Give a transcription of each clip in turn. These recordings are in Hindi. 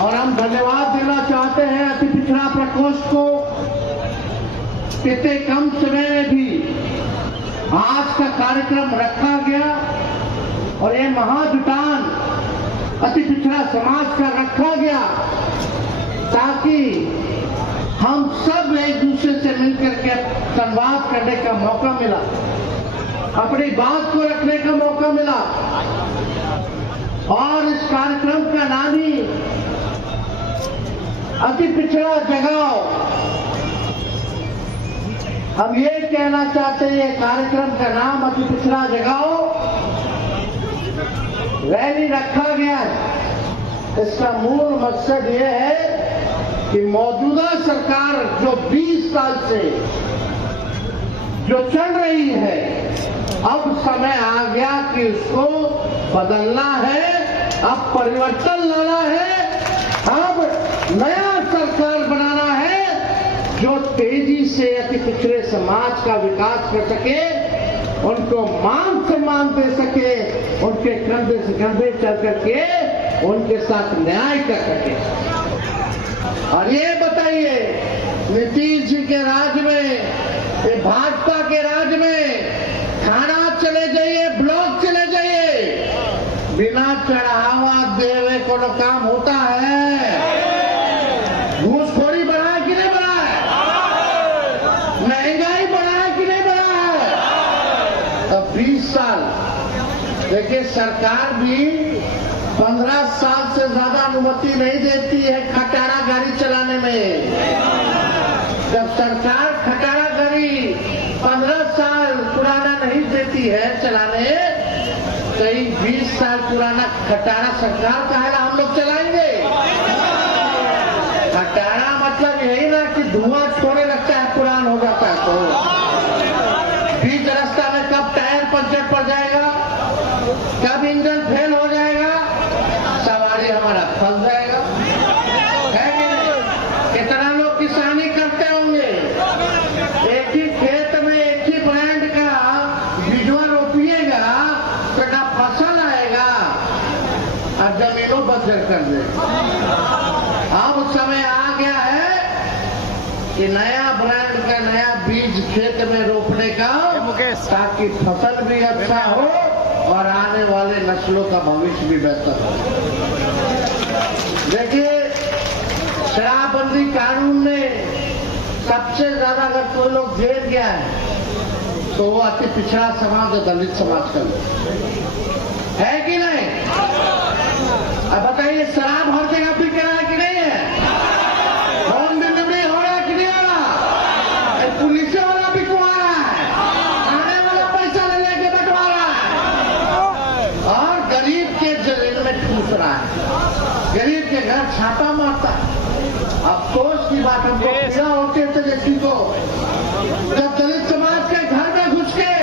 और हम धन्यवाद देना चाहते हैं अति पिछड़ा प्रकोष्ठ को। इतने कम समय में भी आज का कार्यक्रम रखा गया और ये महाजुटान अति पिछड़ा समाज का रखा गया ताकि हम सब एक दूसरे से मिलकर के संवाद करने का मौका मिला, अपनी बात को रखने का मौका मिला। और इस कार्यक्रम का नाम ही अति पिछड़ा जगाओ। हम ये कहना चाहते हैं, ये कार्यक्रम का नाम अति पिछड़ा जगाओ रैली रखा गया है। इसका मूल मकसद ये है कि मौजूदा सरकार जो 20 साल से जो चल रही है, अब समय आ गया कि उसको बदलना है, अब परिवर्तन लाना है, अब नया सरकार बनाना है जो तेजी से अति पिछड़े समाज का विकास कर सके, उनको मान सम्मान दे सके, उनके कंधे से कंधे चल करके उनके साथ न्याय कर सके। और ये बताइए, नीतीश जी के राज में, ये भाजपा के राज में थाना चले जाइए, ब्लॉक चले जाइए, बिना चढ़ावा देवे को काम होता है? घूसखोरी बढ़ा है कि नहीं बढ़ा है? महंगाई बढ़ा है कि नहीं बढ़ा है? अब 20 साल देखिए, सरकार भी 15 साल से ज्यादा अनुमति नहीं देती है खटारा गाड़ी चलाने में। जब सरकार खटारा गाड़ी 15 साल पुराना नहीं देती है चलाने, कई 20 साल पुराना खटारा सरकार का है ना हम लोग चलाएंगे। खटारा मतलब यही ना कि धुआं छोड़ने लगता है, पुरान हो जाता है तो बीच रास्ता में कब टायर पंचर पड़ जाएगा, कब इंजन फेल हो जाएगा, सवारी हमारा फंस जाएगा, है कि नहीं? कितना लोग किसानी करते होंगे, एक ही खेत में एक ही ब्रांड का बीजवा रोपिएगा तो ना फसल आएगा और जमीनों बंजर कर दे। अब समय आ गया है कि नया ब्रांड का नया बीज खेत में रोपने का, ताकि फसल भी अच्छा हो और आने वाले नस्लों का भविष्य भी बेहतर हो। देखिए, शराबबंदी कानून में सबसे ज्यादा अगर कोई लोग जेल गया है तो वो अति पिछड़ा समाज और दलित समाज का है कि नहीं? अब बताइए, शराब हर जगह बिक रहा है कि नहीं है? होम डिलीवरी हो रहा है कि नहीं हो रहा? पुलिस वाला बिकवा रहा है, आने वाला पैसा ले लेके बंटवा रहा है और गरीब के जेल में ठूस रहा है, गरीब के घर छापा मारता है। अफसोस की बात हमको पीड़ा होती है तेजस्वी को, जब दलित समाज के घर में घुस के,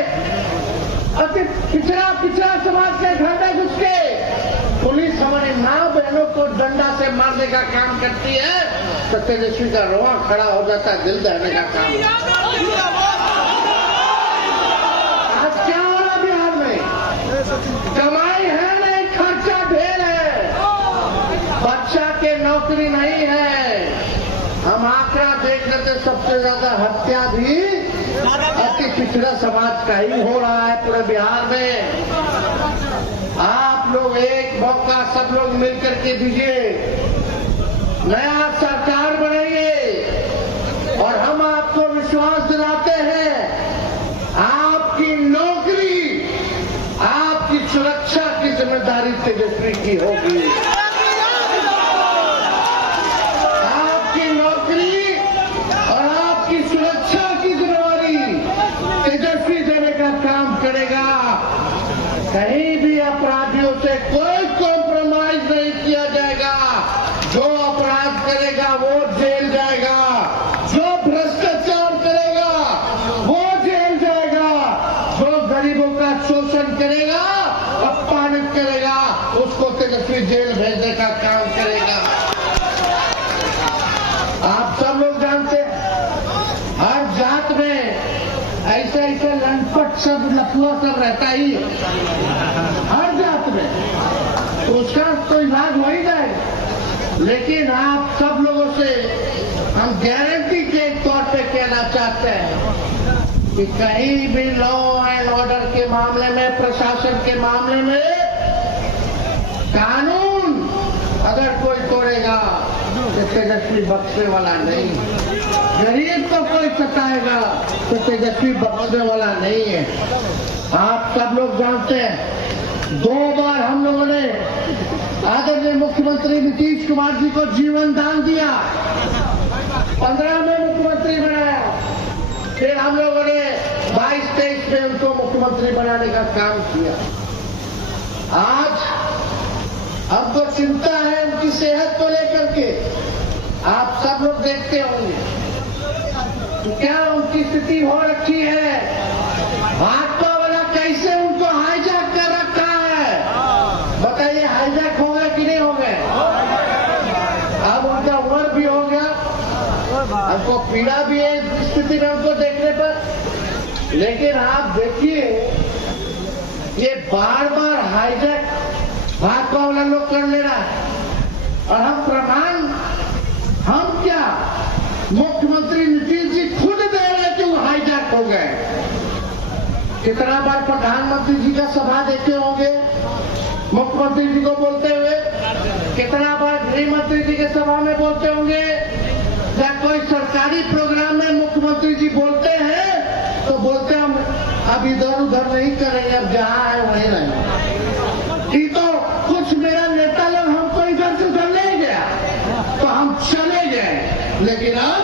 अति पिछड़ा समाज के घर में घुस के पुलिस हमारी माँ बहनों को डंडा से मारने का काम करती है तो तेजस्वी का रोआ खड़ा हो जाता है, दिल दहने का काम। आज क्या हो रहा बिहार में? कमाई है नहीं, खर्चा ढेर है, बच्चा के नौकरी नहीं है। हम आंकड़ा देख लेते, सबसे ज्यादा हत्या भी अति पिछड़ा समाज का ही हो रहा है पूरे बिहार में। आप लोग एक मौका सब लोग मिलकर के दीजिए, नया सरकार बनाइए और हम आपको विश्वास दिलाते हैं, आपकी नौकरी, आपकी सुरक्षा की जिम्मेदारी तेजस्वी की होगी। आपकी नौकरी और आपकी सुरक्षा की जिम्मेदारी तेजस्वी देने का काम करेगा। कहीं भी अपराधियों से कोई कॉम्प्रोमाइज नहीं किया जाएगा। जो अपराध करेगा वो जेल जाएगा, जो भ्रष्टाचार करेगा वो जेल जाएगा, जो गरीबों का शोषण करेगा, अपमानित करेगा, उसको तेजस्वी जेल भेजने का काम करेगा। आप सब लोग जानते हैं, हर जात में ऐसे ऐसे लंपट सब लफुआ सब रहता ही हर जात में, तो उसका तो इलाज हो ही जाएगा। लेकिन आप सब लोगों से हम गारंटी के तौर पे कहना चाहते हैं कि कहीं भी लॉ एंड ऑर्डर के मामले में, प्रशासन के मामले में कानून अगर कोई तोड़ेगा तो तेजस्वी बख्शने वाला नहीं। गरीब को कोई सताएगा तो तेजस्वी बख्शने वाला नहीं है। आप सब लोग जानते हैं 2 बार हम लोगों ने आदरणीय मुख्यमंत्री नीतीश कुमार जी को जीवन दान दिया, 15 में मुख्यमंत्री बनाया, फिर हम लोगों ने 22-23 में उनको मुख्यमंत्री बनाने का काम किया। आज हमको चिंता है उनकी सेहत को लेकर के। आप सब लोग देखते होंगे तो क्या उनकी स्थिति हो रखी है। भाजपा वाला कैसे उनको हाईजैक कर रखा है, बताइए हाईजैक हो गए कि नहीं हो गए। अब उनका उम्र भी हो गया, हमको पीड़ा भी है इस स्थिति में उनको देखने पर। लेकिन आप देखिए ये बार बार हाईजैक भाजपा वाला लोग कर ले रहा है, और हम प्रमाण हम क्या मुख्यमंत्री नीतीश जी खुद दे रहे कि वो हाईजैक हो गए। कितना बार प्रधानमंत्री जी का सभा देखे होंगे मुख्यमंत्री जी को बोलते हुए, कितना बार गृह मंत्री जी के सभा में बोलते होंगे, या कोई सरकारी प्रोग्राम में मुख्यमंत्री जी बोलते हैं तो बोलते हम अब इधर उधर नहीं करेंगे, अब जहां है वहीं रहेंगे। तो कुछ मेरा नेता लोग हमको इधर से उधर ले गया तो हम चले गए, लेकिन अब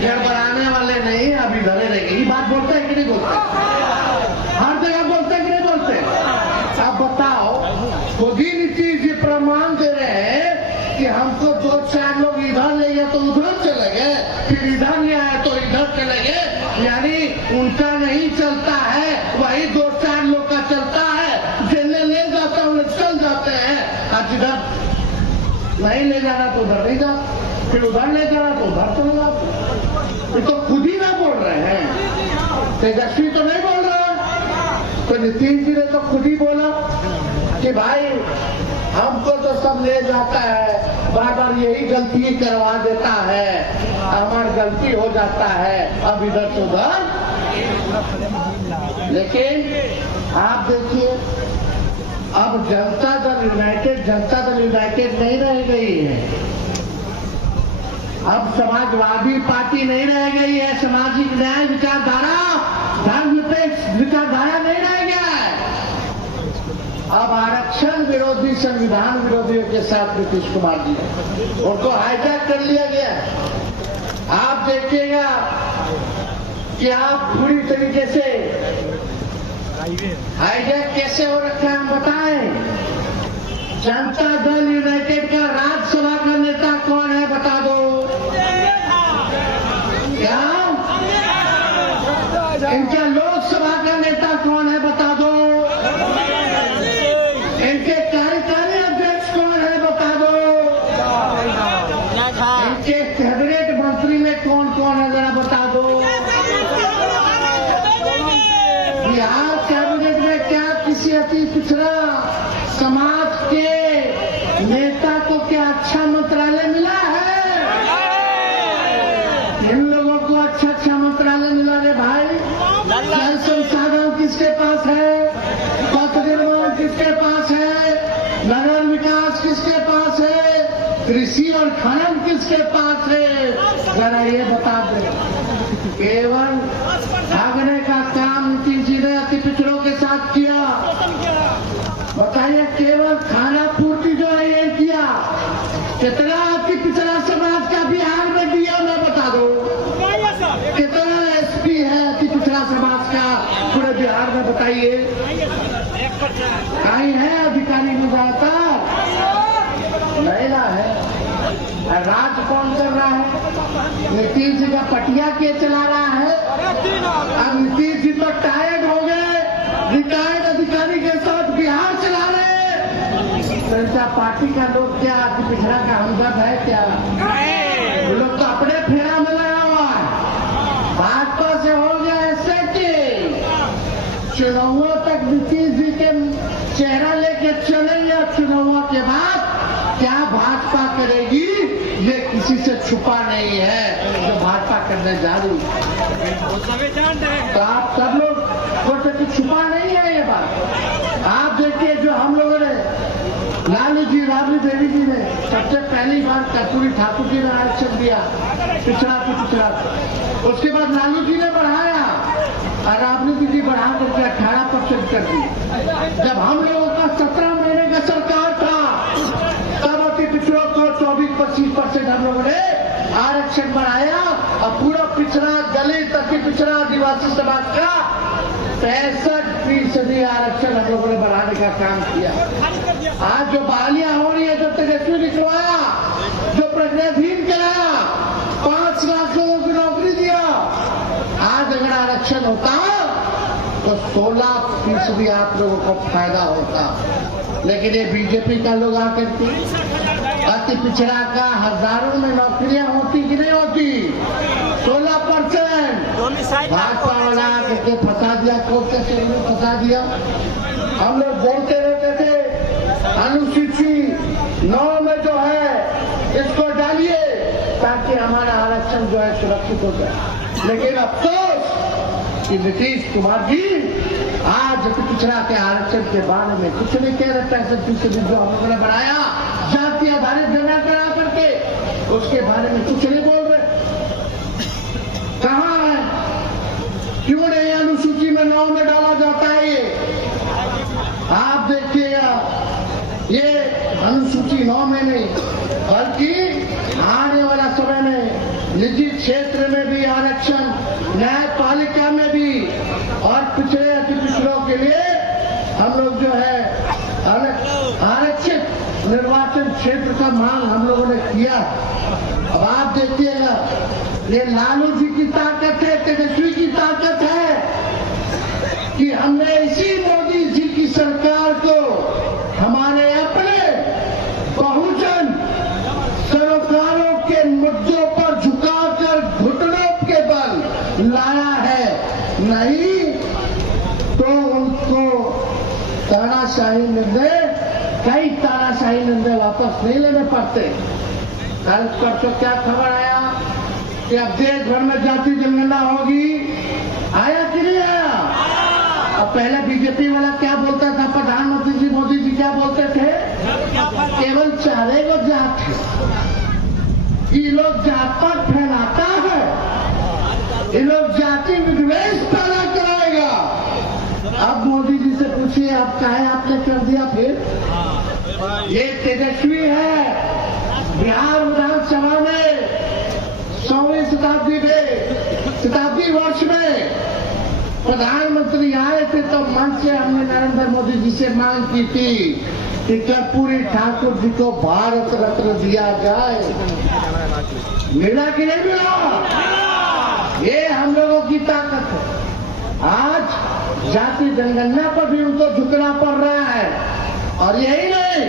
घर बनाने वाले नहीं, अब इधर ही रहेंगे। ये बात बोलते हैं कि नहीं बोलते, हर जगह बोलते हैं कि नहीं बोलते। अब बताओ, खुद ही नीतीश जी प्रमाण दे रहे हैं कि हमको 2-4 लोग इधर ले गए तो उधर चले गए, फिर इधर नहीं आए तो इधर चले गए। यानी उनका नहीं चलता है, वही 2-4 लोग का चलता है। जिन्हें ले जाता उन्हें चल जाते हैं, और जिधर नहीं ले जाना तो उधर नहीं जाते, फिर उधर ले जाना तो उधर चले जाते। ये तो खुद ही ना बोल रहे हैं, तेजस्वी तो नहीं बोल रहा। तो नीतीश जी ने तो खुद ही बोला कि भाई हमको तो सब ले जाता है, बार बार यही गलती करवा देता है, हमारी गलती हो जाता है, अब इधर से उधर। लेकिन आप देखिए अब जनता दल यूनाइटेड नहीं रह गई है, अब समाजवादी पार्टी नहीं रह गई है, सामाजिक न्याय विचारधारा, धर्मनिरपेक्ष विचारधारा नहीं रह गया है। अब आरक्षण विरोधी, संविधान विरोधियों के साथ नीतीश कुमार जी उनको हाईजैक कर लिया गया। आप देखिएगा कि आप पूरी तरीके से हाईजैक कैसे हो रखा है हम बताएं। जनता दल यूनाइटेड का राज्यसभा का नेता कौन है बता दो। क्या इनका लोकसभा का नेता कौन है बता दो। इनके कार्यकारी अध्यक्ष कौन है बता दो। इनके कैबिनेट मंत्री में कौन कौन है जरा बता दो। बिहार कैबिनेट में क्या किसी अति पिछड़ा समाज के नेता को क्या अच्छा मंत्रालय मिला है। इन लोगों को अच्छा मंत्रालय मिला रे भाई। जल संसाधन किसके पास है, पथ निर्माण किसके पास है, नगर विकास किसके पास है, कृषि और खनन किसके पास है, जरा ये बता दे। केवल भागने का काम नीतीश जी ने अति पिछड़ों के साथ किया। बताइए केवल खाना पूर्ति जो है ये किया, कितना अति पिछड़ा समाज का बिहार में दिया मैं बता दो। कितना एसपी है अति पिछड़ा समाज का पूरे बिहार में बताइए। कहीं है अधिकारी में जाता नहीं ना है। राज कौन कर रहा है, नीतीश जी का पटिया के चला रहा है। अब नीतीश जी तो टायर्ड हो गए, रिटायर्ड अधिकारी के साथ बिहार चला रहे। जनता पार्टी का लोग क्या अति पिछड़ा का हमदर्द है क्या। ये लोग तो अपने फेरा में लगा हुआ है। भाजपा से हो गया ऐसे कि चुनावों तक नीतीश जी के चेहरा लेके चलेंगे, चुनावों के बाद क्या भाजपा करेगी किसी से छुपा नहीं है जो भाजपा करने जा रही है। तो आप सब लोग बोलते कि छुपा नहीं है ये बात। आप देखिए जो हम लोगों ने लालू जी राबड़ी देवी जी ने सबसे पहली बार कर्पूरी ठाकुर जी ने आरक्षण दिया, पिछड़ा तो पिछड़ा। उसके बाद लालू जी ने बढ़ाया और राबड़ी जी बढ़ा करके 18% कर दी। जब हम लोगों का 17 महीने का सरकार था तब अति पिछड़ों को 24-25% हम लोगों ने आरक्षण बढ़ाया और पूरा पिछड़ा दलित अति पिछड़ा आदिवासी समाज का 65% आरक्षण हम लोगों ने बढ़ाने का काम किया। आज जो बहालियां हो रही है, जो तेजस्वी निकलवाया, जो प्रज्ञाधीन कराया, 5 लाख लोगों को नौकरी दिया, आज अगर आरक्षण होता तो 16% आप लोगों को फायदा होता। लेकिन ये बीजेपी का लोग आकर के अति पिछड़ा का हजारों में नौकरियां होती कि नहीं होती? 16% भाजपा वाला करके फंसा दिया, कोर्ट कचहरी में फंसा दिया। हम लोग बोलते रहते थे अनुसूची 9 में जो है इसको डालिए ताकि हमारा आरक्षण जो है सुरक्षित हो जाए। लेकिन अफसोस कि नीतीश कुमार जी आज पिछड़ा के आरक्षण के बारे में कुछ नहीं कह रहे। 65% जो हम लोगों ने बढ़ाया जाति आधारित जनगणना करा करके, उसके बारे में कुछ नहीं बोल रहे। कहां है? क्यों नहीं अनुसूची में 9 में डाला जाता है? ये आप देखिएगा, ये अनुसूची 9 में नहीं बल्कि आने वाला समय में निजी क्षेत्र में भी आरक्षण, न्यायपालिका में भी और पिछड़े अति पिछड़ों के लिए हम लोग जो है आरक्षित निर्वाचन क्षेत्र का मांग हम लोगों ने किया। अब आप देखिएगा, ये लालू जी की ताकत है, तेजस्वी की ताकत है कि हमने इसी मोदी जी की सरकार को हमारे अपने बहुजन सरोकारों के मुद्दों पर झुकाकर घुटनों के बल लाया है। नहीं तो उनको तानाशाही निर्णय, कई तानाशाही निर्णय वापस नहीं लेने पड़ते। कल परसों क्या खबर आया कि अब देश भर में जाति जनगणना होगी, आया कि नहीं आया? अब पहले बीजेपी वाला क्या बोलता था, प्रधानमंत्री जी मोदी जी क्या बोलते थे? केवल 4 लोग जात है, ये लोग जात पात फैलाता है, ये लोग जाति विद्वेष पैदा कराएगा। अब मोदी जी से पूछिए आप काहे आपने कर दिया? फिर ये तेजस्वी है, बिहार विधानसभा में 100वीं शताब्दी वर्ष में प्रधानमंत्री आए थे तो मंच से हमने नरेंद्र मोदी जी से मांग की थी कि कर्पूरी ठाकुर जी को भारत रत्न दिया जाए। मिला कि नहीं मिला? ये हम लोगों की ताकत है। आज जाति जनगणना पर भी उनको झुकना पड़ रहा है। और यही नहीं,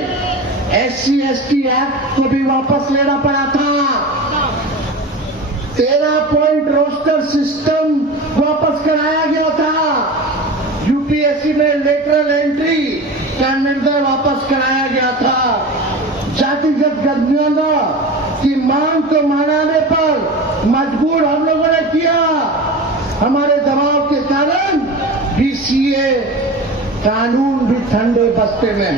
SC/ST एक्ट को भी वापस लेना पड़ा था। 13 पॉइंट रोस्टर सिस्टम वापस कराया गया था। यूपीएससी में लेटरल एंट्री का निर्णय वापस कराया गया था। जातिगत जनगणना की मांग को मनाने पर मजबूर हम लोगों ने किया। हमारे दबाव के कारण BCA कानून भी ठंडे बस्ते में है।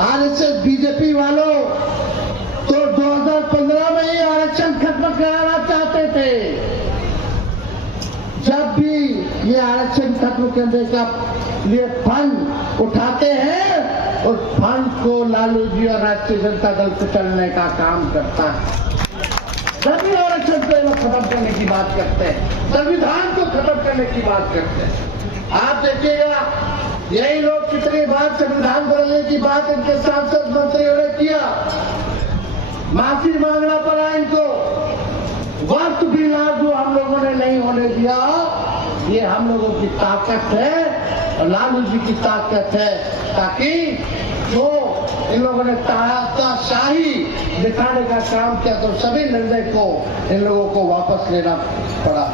आरएसएस बीजेपी वालों तो 2015 में ही आरक्षण खत्म कराना चाहते थे। जब भी ये आरक्षण खत्म करने का लिए फंड उठाते हैं, उस फंड को लालू जी और राष्ट्रीय जनता दल कुचलने का काम करता है। सभी आरक्षण को लोग खत्म करने की बात करते हैं, संविधान को खत्म करने की बात करते हैं। आप देखिएगा, यही लोग कितनी बार संविधान बदलने की बात इनके सांसद मंत्रियों ने किया। माफी मांगना पड़ा इनको, वक्त भी लागू हम लोगों ने नहीं होने दिया। ये हम लोगों की ताकत है और लालू जी की ताकत है, ताकि जो इन लोगों ने तानाशाही दिखाने का काम किया तो सभी निर्णय को इन लोगों को वापस लेना पड़ा।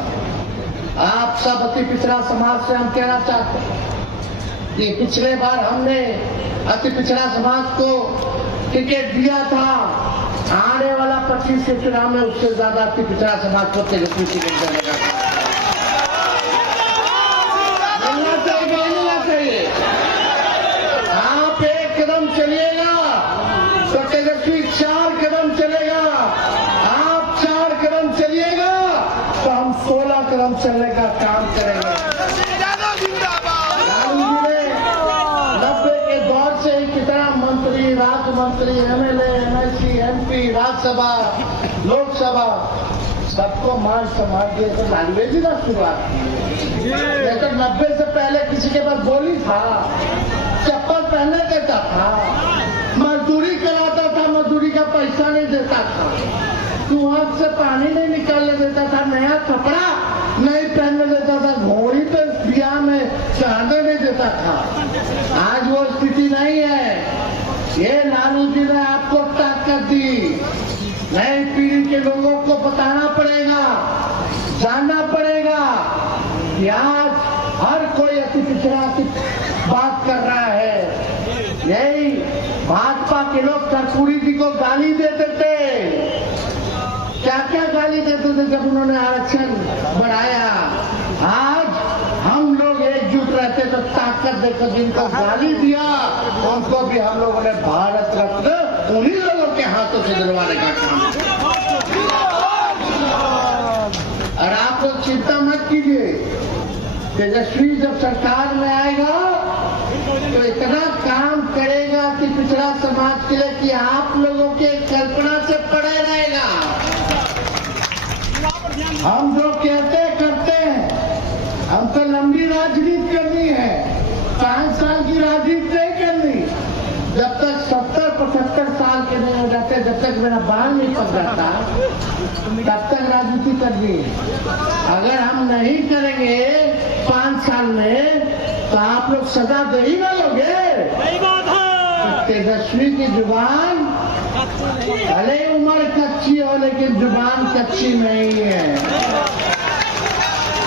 आप सब अति पिछड़ा समाज से हम कहना चाहते हैं कि पिछले बार हमने अति पिछड़ा समाज को टिकट दिया था। आने वाला 25 के चुनाव में उससे ज्यादा अति पिछड़ा समाज को तेजस्वी टिकट देने का मिलना चाहिए। आप एक कदम चलिएगा तो तेजस्वी 4 कदम चलेगा, आप 4 कदम चलिएगा तो हम 16 कदम चलने का काम करेंगे। लालू जी ने 90 के दौर से ही कितना मंत्री, राज्य मंत्री, MLA, MLC, MP, Rajya Sabha, Lok Sabha सबको मान सम्मान दिए तो लालू जी ने शुरुआत की। तो 90 से पहले किसी के पास गोली था, चप्पल पहनने देता था, मजदूरी कराता था, मजदूरी का पैसा नहीं देता था, कुआं से पानी नहीं निकालने देता था, नया कपड़ा नहीं पहनने देता था, घोड़ी पे ब्याह में चढ़ाने नहीं देता था। आज वो स्थिति नहीं है। ये लालू जी ने आपको ताकत दी। नई पीढ़ी के लोगों को बताना पड़ेगा, जानना पड़ेगा कि आज हर कोई अति पिछड़ा की बात कर रहा है। यही भाजपा के लोग कर्पूरी जी को गाली देते थे, क्या क्या गाली देते थे जब उन्होंने आरक्षण बढ़ाया। आज हम लोग एकजुट रहते तो ताकत देकर जिनको गाली दिया उनको भी हम लोगों ने भारत रत्न उन्हीं लोगों के हाथों से दिलवाने का काम। और आप लोग चिंता मत कीजिए, तेजस्वी जब सरकार में आएगा तो इतना काम करेगा कि पिछड़ा समाज के लिए कि आप लोगों के कल्पना से परे रहेगा। हम जो कहते करते हैं, हमको लंबी राजनीति करनी है, 5 साल की राजनीति नहीं करनी। जब तक 70-75 साल के नहीं हो जाते, जब तक मेरा बाल नहीं पक जाता, तब तक राजनीति करनी है। अगर हम नहीं करेंगे 5 साल में तो आप लोग सजा दे ही ना लोगे। तेजस्वी की जुबान भले उम्र कच्ची हो लेकिन जुबान कच्ची नहीं है।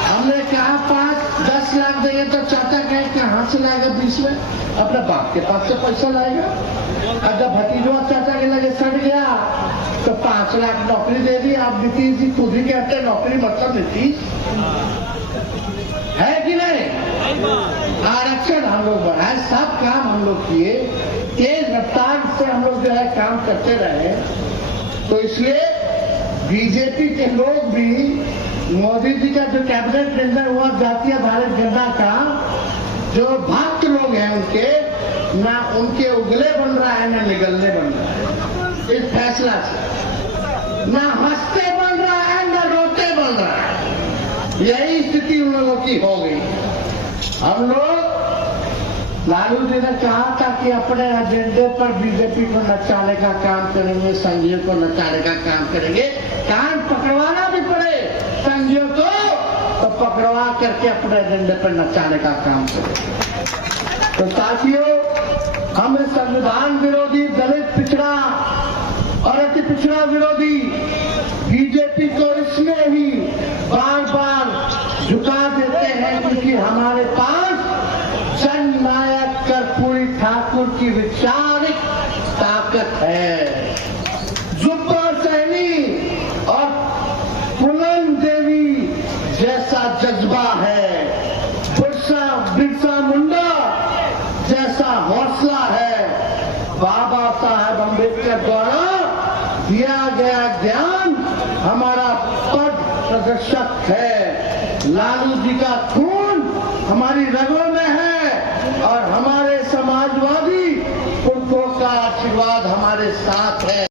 हमने कहा 5-10 लाख देंगे तो चाचा कहे कहां से लाएगा 20 में, अपने बाप के पास से पैसा लाएगा। और जब भतीजवा चाचा के लगे सड़ गया तो 5 लाख नौकरी दे दी। आप नीतीश जी खुद ही कहते हैं नौकरी मतलब नीतीश है कि नहीं। आरक्षण हम लोग बढ़ाए, सब काम हम लोग किए, तेज रफ्तार से हम लोग जो है काम करते रहे। तो इसलिए बीजेपी के लोग भी मोदी जी का जो कैबिनेट निर्णय हुआ जातीय आधारित जनता का, जो भक्त लोग हैं उनके, ना उनके उगले बन रहा है ना निगलने बन रहा है इस फैसला से, ना हंसते बन रहा है ना रोते बन रहा है। यही स्थिति उन लोगों की हो गई। हम लोग लालू जी ने कहा था कि अपने एजेंडे पर बीजेपी को नचाने का काम करेंगे, संघियों को नचाने का काम करेंगे। कान पकड़वाना भी पड़े संघियों को तो पकड़वा करके अपने एजेंडे पर नचाने का काम करेंगे। तो साथियों, हम संविधान विरोधी, दलित पिछड़ा और अति पिछड़ा विरोधी बीजेपी को इसलिए ही बार बार झुका देते हैं क्योंकि हमारे पास जननायक कर्पूरी ठाकुर की वैचारिक ताकत है। जुब्बा सहनी और पुलन देवी जैसा जज्बा है, बिरसा मुंडा जैसा हौसला है। बाबा साहेब अम्बेडकर द्वारा दिया गया ज्ञान हमारा पथ प्रदर्शक है। लालू जी का खून हमारी रगों में है और हमारे समाजवादी पुरखों का आशीर्वाद हमारे साथ है।